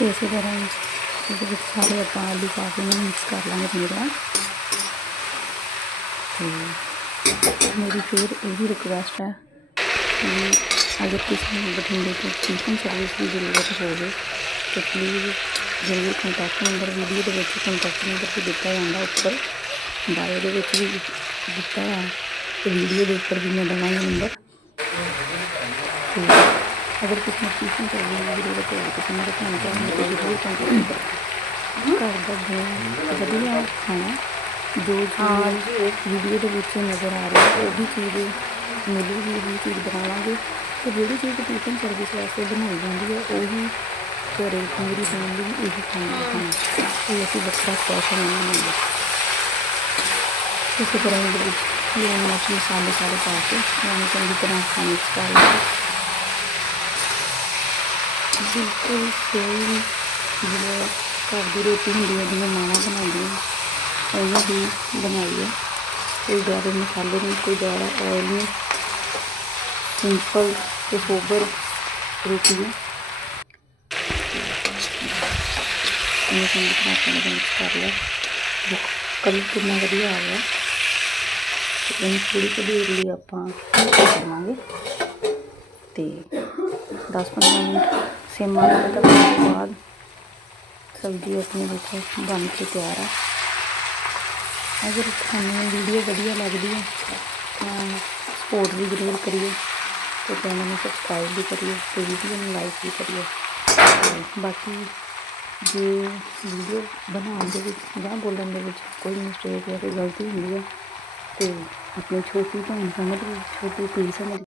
ਤੇ ਇਸੇ ਤਰ੍ਹਾਂ ਹੀ ਇਹਦੇ ਵਿੱਚ ਸਾਰੇ ਆਪਾਂ ਆਲੂ ਪਾ ਕੇ ਇਹਨੂੰ ਮਿਕਸ ਕਰ ਲਾਂਗੇ ਚੰਗੀ ਤਰ੍ਹਾਂ ਤੇ ਮੇਰੀ ਫਿਰ ਇਹ ਵੀ ਰਿਕੁਐਸਟ ਹੈ ਕਿ ਅਗਰ ਕਿਸੇ ਨੂੰ ਬਠਿੰਡੇ ਤੋਂ ਟਿਫਨ ਸਰਵਿਸ ਦੀ ਜ਼ਰੂਰਤ ਹੋਵੇ ਤਾਂ ਪਲੀਜ਼ ਜ਼ਰੂਰ ਕੰਟੈਕਟ ਨੰਬਰ ਵੀਡੀਓ ਦੇ ਵਿੱਚ ਕੰਟੈਕਟ ਨੰਬਰ ਤੇ ਦਿੱਤਾ ਜਾਂਦਾ ਉੱਪਰ ਬਾਇਓ ਦੇ ਵਿੱਚ ਵੀ ਦਿੱਤਾ ਹੈ ਤੇ ਵੀਡੀਓ ਦੇ ਉੱਪਰ ਵੀ ਮੈਂ ਦਵਾਂਗੀ ਨੰਬਰ ਤੇ ਅਗਰ ਕਿਸੇ ਨੂੰ ਟਿਫਨ ਸਰਵਿਸ ਦੀ ਜ਼ਰੂਰਤ ਹੋਵੇ ਤਾਂ ਮੇਰੇ ਭੈਣ ਭਰਾ ਨੂੰ ਤਾਂ ਜ਼ਰੂਰ ਕੰਟੈਕਟ ਕਰੋ ਘਰ ਦਾ ਬਣਾ ਵਧੀਆ ਖਾਣਾ ਜੋ ਚੀਜ਼ ਵੀਡੀਓ ਦੇ ਵਿੱਚ ਨਜ਼ਰ ਆ ਰਿਹਾ ਉਹ ਵੀ ਚੀਜ਼ ਮਿਲੂਗੀ ਉਹ ਚੀਜ਼ ਬਣਾਵਾਂਗੇ ਤੇ ਜਿਹੜੀ ਚੀਜ਼ ਟਿਫਨ ਸਰਵਿਸ ਵਾਸਤੇ ਬਣਾਈ ਜਾਂਦੀ ਹੈ ਉਹੀ ਘਰੇ ਪੂਰੀ ਫੈਮਿਲੀ ਇਹੀ ਖਾਣਾ ਖਾਣਾ ਇਹ ਅਸੀਂ ਵੱਖਰਾ ਸਪੈਸ਼ਲ ਨਹੀਂ ਬਣਾਉਂਦੇ ਇਸੇ ਤਰ੍ਹਾਂ ਇਹਦੇ ਵਿੱਚ ਇਹ ਮਿਰਚ ਮਸਾਲੇ ਸਾਰੇ ਪਾ ਕੇ ਇਹਨੂੰ ਚੰਗੀ ਤਰ੍ਹਾਂ ਮਿਕਸ ਕਰ ਲਓ ਬਿਲਕੁਲ ਸੇਮ ਜਿਵੇਂ ਘਰ ਦੀ ਰੋਟੀ ਹੁੰਦੀ ਹੈ ਜਿਵੇਂ ਮਾਵਾਂ ਬਣਾਉਂਦੀਆਂ ਉਵੇਂ ਹੀ ਬਣਾਈ ਹੈ ਕੋਈ ਜ਼ਿਆਦਾ ਮਸਾਲੇ ਨਹੀਂ ਕੋਈ ਜ਼ਿਆਦਾ ਆਇਲ ਨਹੀਂ ਸਿੰਪਲ ਤੇ ਸੋਬਰ ਰੋਟੀ ਹੈ ਇਹਨੂੰ ਚੰਗੀ ਤਰ੍ਹਾਂ ਆਪਾਂ ਮਿਕਸ ਕਰ ਲਿਆ ਦੇਖੋ ਕਲਰ ਕਿੰਨਾ ਵਧੀਆ ਆ ਗਿਆ ਤੇ ਇਹਨੂੰ ਥੋੜੀ ਕੁ ਦੇਰ ਲਈ ਆਪਾਂ ਕਰਾਂਗੇ ਤੇ 10-15 ਮਿੰਟ शिमला मटर बाद सब्ज़ी अपनी देखो बन के तैयार है। अगर थोड़ी वीडियो बढ़िया लगती है तो सपोर्ट भी ज़रूर करिए। तो चैनल में सबसक्राइब भी करिए तो वीडियो में लाइक भी करिए। बाकी जो वीडियो बनाने बोलने कोई मिस्टेक या फिर गलती होंगी है तो अपनी छोटी भैन समझ मतलब छोटी पीढ़ी समझ